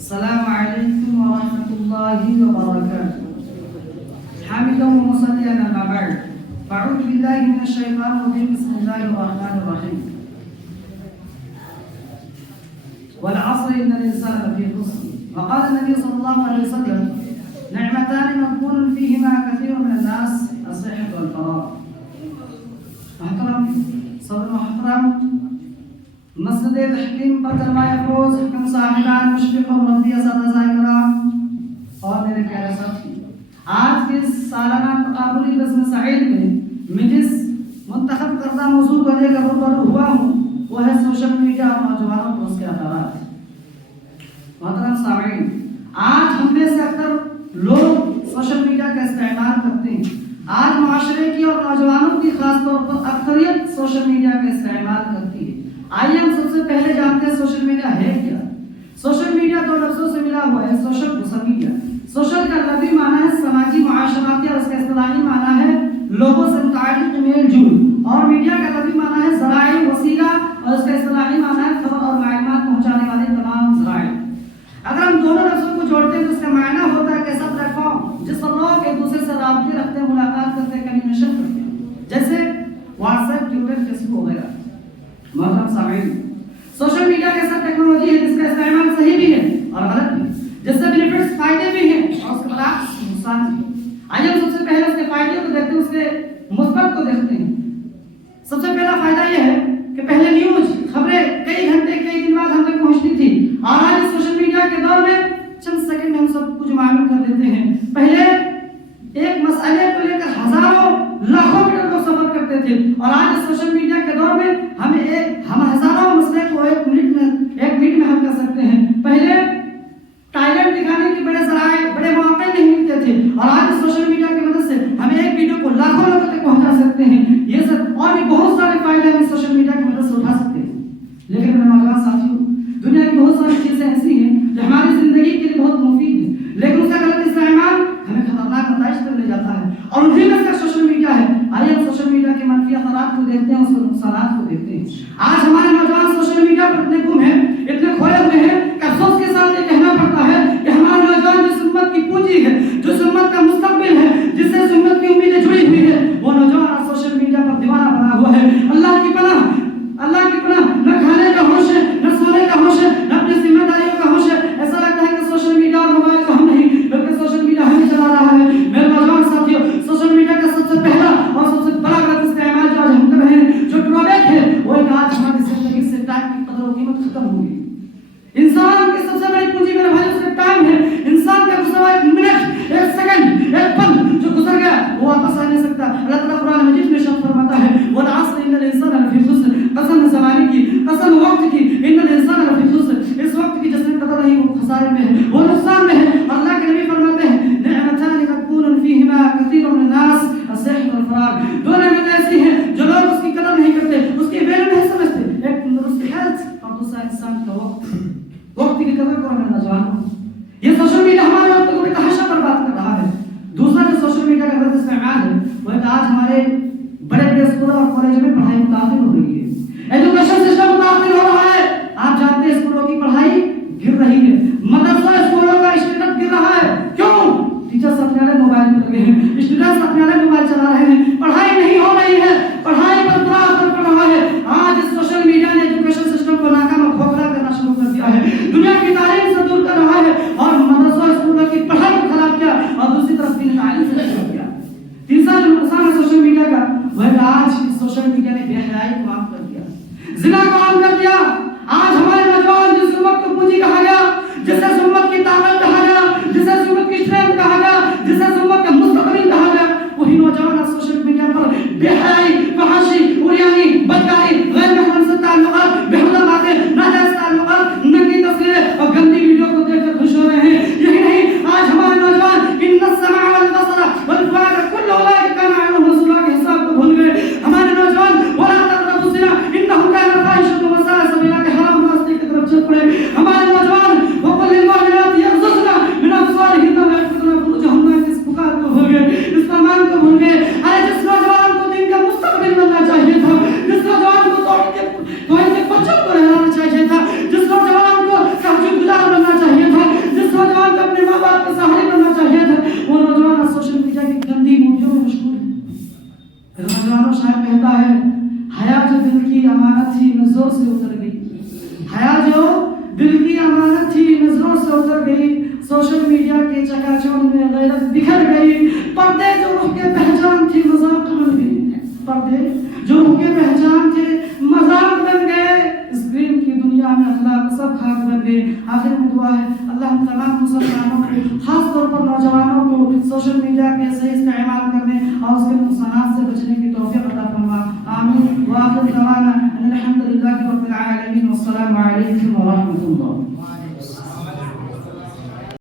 السلام عليكم ورحمة الله وبركاته. حامدا ومصليا أما بعد، فأعوذ بالله من الشيطان الرجيم. بسم الله الرحمن الرحيم. والعصر إن الإنسان لفي خسر. وقال النبي صلى الله عليه وسلم: نعمتان مغبون فيهما كثير من الناس، الصحة والفراغ. محترم صدر محترم مسجد تحکیم پر جلوہ افروز حکم صاحبان مشرق و مربی اساتذہ کرام اور میرے پیارے ساتھی، آج کے سالانہ تقابلی بزم سعید میں جس منتخب کردہ موضوع کو لے کر روبرو ہوا ہوں وہ ہے سوشل میڈیا اور نوجوانوں کو اس کے اثرات۔ محترم سامعین، آج ہم میں سے اکثر لوگ سوشل میڈیا کا استعمال کرتے ہیں۔ آج معاشرے کی اور نوجوانوں کی خاص طور پر اکثریت سوشل میڈیا کا استعمال کرتی ہے۔ آئیے ہم سب سے پہلے جانتے ہیں سوشل میڈیا ہے کیا۔ سوشل میڈیا دو لفظوں سے ملا ہوا ہے، سوشل و میڈیا۔ سوشل کا لفظی معنی ہے سماجی معاشرتی اور اس کا اصطلاحی معنی ہے لوگوں سے متعلق میل جول، اور میڈیا کا لفظی معنی ہے ذرائع وسیلہ اور اس کا اصطلاحی معنی ہے خبر اور معلومات پہنچانے والے تمام ذرائع۔ اگر ہم دونوں لفظوں کو جوڑتے ہیں تو اس کا معنی ہوتا ہے کہ ایسا پلیٹ فارم جس پر لوگ ایک دوسرے سے رابطے رکھتے ہیں، ملاقات کرتے ہیں، کمیونیکیشن کرتے ہیں، جیسے واٹس ایپ، ٹویٹر، فیس بک وغیرہ۔ محترم سامعین، سوشل میڈیا ایک ایسا ٹیکنالوجی ہے جس کا استعمال صحیح بھی ہے اور غلط بھی، جس سے بینیفٹس فائدے بھی ہیں اور اس کے برعکس نقصان بھی۔ آئیے ہم سب سے پہلے اس کے فائدے کو دیکھتے ہیں، اس کے مثبت کو دیکھتے ہیں۔ سب سے پہلا فائدہ یہ ہے کہ پہلے نیوز خبریں کئی گھنٹے کئی دن بعد ہم تک پہنچتی تھی، اور آج سوشل میڈیا کے دور میں چند سیکنڈ میں ہم سب کچھ معلوم کر دیتے ہیں۔ پہلے ایک مسئلے کو لے کر ہزاروں لاکھوں میٹر کو سفر کرتے تھے، اور آج سوشل میڈیا کے دور میں ہم ہزاروں مسئلے کو ایک منٹ میں حل کر سکتے ہیں۔ پہلے ٹائلنٹ دکھانے کے بڑے ذرائع، بڑے مواقع نہیں ملتے تھے، اور آج سوشل میڈیا کی مدد سے ہم ایک ویڈیو کو لاکھوں لوگوں تک پہنچا سکتے ہیں۔ یہ سب اور بھی بہت سارے فائدے ہم سوشل میڈیا کی مدد سے اٹھا سکتے ہیں۔ لیکن میرے نوجوان ساتھیوں، دنیا کی بہت ساری چیزیں ایسی ہیں جو ہماری زندگی کے لیے بہت مفید ہیں، لیکن اس کا غلط استعمال ہمیں خطرناک نتائج تک لے جاتا ہے، اور انہی میں سے سوشل میڈیا ہے۔ آئیے ہم سوشل میڈیا کے منفی اثرات کو دیکھتے ہیں، اس کے نقصانات کو دیکھتے ہیں۔ آج ہمارے نوجوان سوشل میڈیا پر اتنے گم ہیں، اتنے کھوئے ہوئے ہیں کہ افسوس کے ساتھ یہ کہنا پڑتا ہے کہ ہمارے نوجوان جس امت کی پونجی ہے، جو امت کا مستقبل ہے، جس سے امت کی امیدیں جڑی ہوئی ہے، وہ نوجوان آج سوشل میڈیا پر دیوانہ بنا ہوا ہے۔ اللہ کی پناہ نہ کھانے کا ہوش ہے، نہ سونے کا ہوش ہے، نہ اپنی ذمہ داریوں کا ہوش ہے۔ ایسا لگتا ہے کہ سوشل میڈیا اور موبائل کو ہم نہیں بلکہ سوشل میڈیا ہمیں چلا رہا ہے۔ میرے نوجوان ساتھیوں، سوشل میڈیا کا سب سے پہلا اور سب سے بڑا غلط استعمال جو آج ہم کر رہے ہیں، جو ڈرابیک ہے، وہ ایک آج ہماری زندگی سے ٹائم کی قدر و قیمت ختم ہو گئی۔ انسان کی سب سے بڑی پونجی میرے بھائی اس کا ٹائم ہے۔ انسان کا گزرا ایک منٹ، ایک سیکنڈ، ایک پل جو گزر گیا وہ واپس آ نہیں سکتا۔ اللہ تعالیٰ قرآن مجید میں ارشاد فرماتا ہے: والعصر ان الانسان لفی خسر۔ قسم زمانے کی، قسم وقت کی، ان الانسان لفی خسر۔ اس وقت کی جس نے قدر نہیں وہ خسارے میں ہے، وہ نقصان میں ہے۔ اللہ کے نبی فرماتے ہیں: نعمتان مغبون فیہما کثیر من الناس، الصحة والفراغ۔ دو نعمتیں ایسی ہیں جو لوگ اس کی قدر نہیں کرتے، اس کی ویلیو نہیں سمجھتے۔ ایک تندرست ہیلتھ اور دوسرا انسان کا وقت کی قدر کرو میرے نوجوانوں۔ یہ سوشل میڈیا ہمارے وقت کو بے تحاشا برباد کر رہا ہے۔ دوسرا جو سوشل میڈیا کا غلط استعمال ہے وہ آج ہمارے بڑے بڑے اسکولوں اور کالج میں پڑھائی متاثر ہو رہی ہے، ایجوکیشن سسٹم متاثر ہو رہا ہے۔ آپ جانتے ہیں اسکولوں کی پڑھائی گر رہی ہے، مدرسہ اسکولوں کا اسٹینڈرڈ گر رہا ہے۔ کیوں؟ ٹیچرز اپنے والے موبائل میں لگے ہیں، اسٹوڈنٹس اپنے والے موبائل چلا رہے ہیں، پڑھائی نہیں ہو رہی ہے، پڑھائی پر برا اثر پڑ رہا ہے۔ آج اس سوشل میڈیا نے ایجوکیشن سسٹم کو ناکام اور کھوکھلا کرنا شروع کر دیا ہے، دنیا کی تعلیم سے دور کر رہا ہے، اور مدرسہ اسکولوں کی پڑھائی کو خراب کیا، اور دوسری طرف دین تعلیم سے دور کیا۔ تیسرا جو نقصان ہے سوشل میڈیا کا وہ ہے کہ آج سوشل میڈیا نے بے حیائی کو عام کر دیا، زنا کو عام کر دیا۔ آج ہمارے نوجوان جس امت کو پونجی کہا گیا، جسے امت کی طاقت کہا گیا، جسے امت کی اسٹرینتھ کہا گیا، جسے امت کا مستقبل کہا گیا، وہی نوجوان سوشل میڈیا پر بے حیائی غیرت تھی نظروں سے اتر گئی، سوشل میڈیا کے چکا چوند میں غیرت بکھر گئی، پردے جو روح کے پہچان تھی مذاق بن گئی، پردے جو روح کے پہچان تھے مذاق بن گئے، اسکرین کی دنیا میں اخلاق سب خاک بن گئے۔ آخر میں دعا ہے اللہ ہم تمام مسلمانوں کو، خاص طور پر نوجوانوں کو سوشل میڈیا کے صحیح استعمال کرنے اور اس کے نقصانات سے بچنے کی توفیق عطا فرما، آمین۔ وآخر دعوانا ان الحمد للہ رب العالمین، والسلام علیکم ورحمۃ اللہ۔